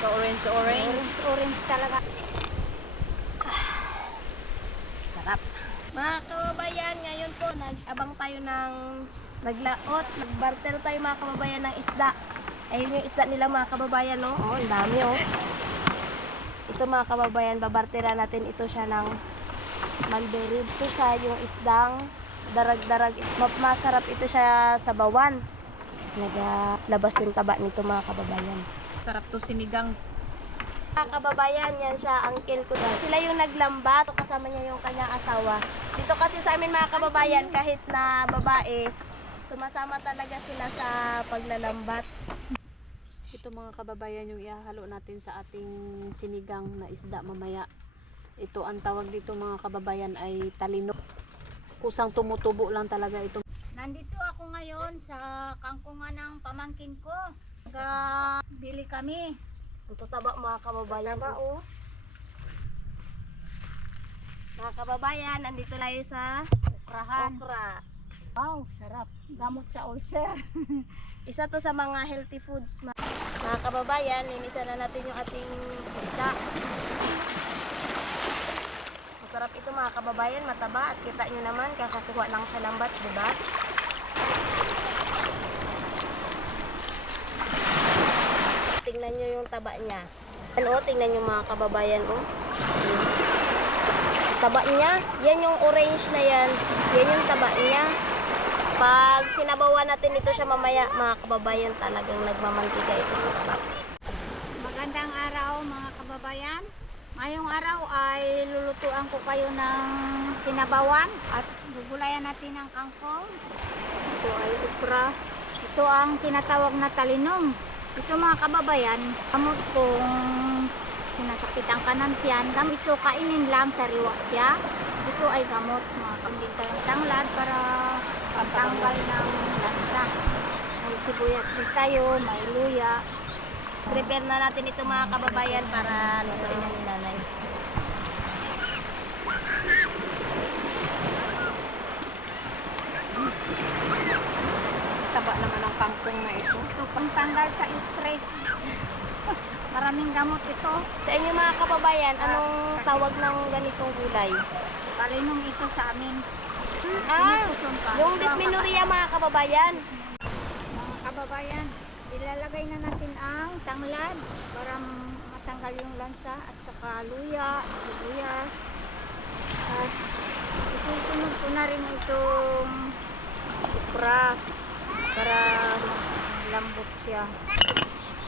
Orange, orange. Orange, orange talaga. Sarap. Mga kababayan, ngayon po, nag-abang tayo ng naglaot. Nagbarter tayo mga kababayan ng isda. Ayun yung isda nila mga kababayan, no? Oh, ang dami, oh. Ito mga kababayan, babartera natin ito siya ng mulberry. Ito siya yung isdang darag-darag. Ma- Masarap ito siya sa bawan. Naglabas yung taba nito mga kababayan. Sarap to sinigang. Mga kababayan, yan siya, uncle ko. Sila yung naglambat, kasama niya yung kanyang asawa. Dito kasi sa amin mga kababayan, kahit na babae, sumasama talaga sila sa paglalambat. Ito mga kababayan yung ihahalo natin sa ating sinigang na isda mamaya. Ito ang tawag dito mga kababayan ay talino. Kusang tumutubo lang talaga ito. Nandito ako ngayon sa kangkungan ng pamangkin ko. Bili kami. Ang tataba mga kababayan. oh. Mga kababayan, nandito tayo sa Okrahan. okra. Wow, sarap. Gamot sa ulcer. Isa to sa mga healthy foods. Mga kababayan, linisan na natin yung ating isda. Masarap ito mga kababayan, mataba at kita nyo naman, kakakuha lang sa lambat, di ba? Tingnan nyo yung taba niya. Ano, tingnan nyo mga kababayan, oh. Taba niya, yan yung orange na yan. Yan yung taba niya. Pag sinabawan natin ito siya mamaya, mga kababayan, talagang nagmamantika ito sa sarap. Magandang araw mga kababayan. Ngayong araw ay lulutuan ko kayo ng sinabawan at gugulayan natin ang kangkong. Ito ay ukra. Ito ang tinatawag na talinong. Ito mga kababayan, gamot kung sinasakitan ka ng tiyan, gamot ito kainin lang, sariwa siya. Ito ay gamot, mga kambing tayong tanglad para pagtanggal ng lansa. May sibuyas din tayo, may luya, Prepare na natin ito mga kababayan para lutuin na ni nanay. Naman ang kangkong na ito. Ito pang tanggal sa stress. Maraming gamot ito. Sa inyo mga kababayan, anong tawag ng ganitong gulay? Talinong ito sa amin. Ah, yung dysmenorrhea mga kababayan. Mga kababayan, ilalagay na natin ang tanglad para matanggal yung lansa at saka luya, sibuyas. At isusunod ko na rin itong ukra para lambot siya.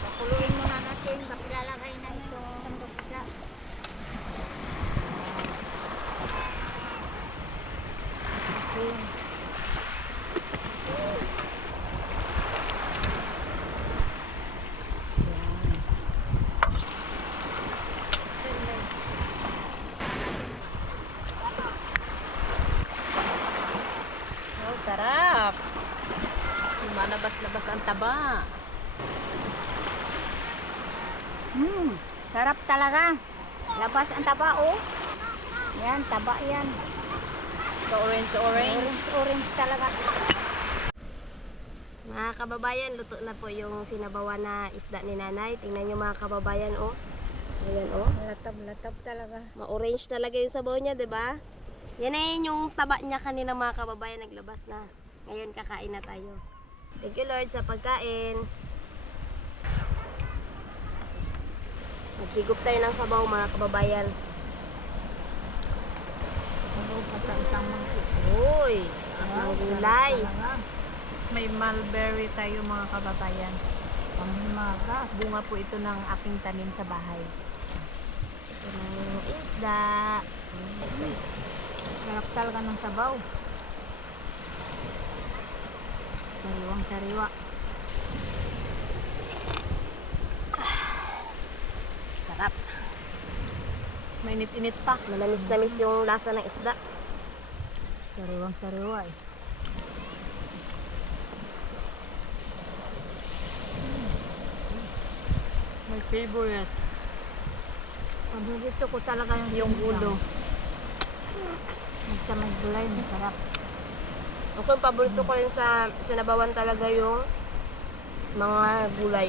Pakuluin muna natin, ilalagay na itong isda. Asin. Oh, sarap. Lumalabas-labas ang taba. Hmm, sarap talaga. Labas ang taba oh. Yan, taba yan. So, orange, orange. Orange, orange talaga. Mga kababayan, luto na po yung sinabawan na isda ni nanay. Tingnan nyo mga kababayan, oh. Ayan, oh. Latab-latab talaga. Ma-orange talaga yung sabaw niya, di ba? Yan yun yung taba niya kanina mga kababayan naglabas na. Ngayon kakain na tayo. Thank you Lord sa pagkain. Naghigop tayo ng sabaw mga kababayan. Ano pa sa isang mangkok? Uy, ang gulay. May mulberry tayo mga kababayan. Panghimagas. Bunga po ito ng aking tanim sa bahay. Ito yung isda. Sarap talaga ng sabaw. Sariwang sariwa. Sarap. Mainit-init pa. Manamis-namis yung lasa ng isda. Sariwang sariwa eh. My favorite. Paborito ko talaga yung Yung ulo. Sa may gulay, masarap. Ako yung paborito ko rin sa sinabawan talaga yung mga gulay.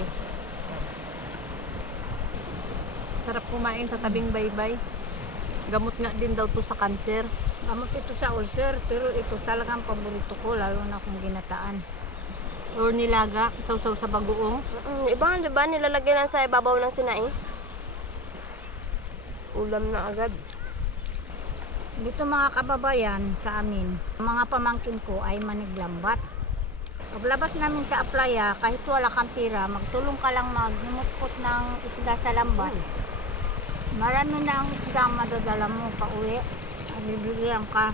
Sarap kumain sa tabing baybay. Gamot nga din daw to sa kanser. Gamot ito sa ulcer, pero ito talagang paborito ko, lalo na kung ginataan. Or nilaga, sausaw sa bagoong. Mm, iba nga, di ba? Nilalagyan lang sa ibabaw ng sinaing. Ulam na agad. Dito mga kababayan sa amin, mga pamangkin ko ay maniglambat. Paglabas namin sa aplaya, kahit wala kang pira, magtulong ka lang magmumukot ng isda sa lambat. Marami na ang isda ang madadala mo pa uwi. Bibigyan ka.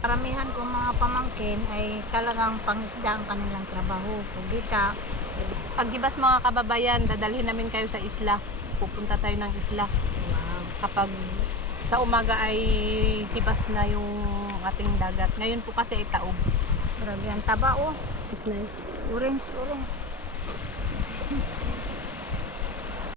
Karamihan kong mga pamangkin ay talagang pangisda ang kanilang trabaho. Kugita, Pagdibas mga kababayan, dadalhin namin kayo sa isla. Pupunta tayo ng isla. Kapag sa umaga ay hibas na yung ating dagat. Ngayon po kasi ay taob. grabe ang taba oh. Orange, orange.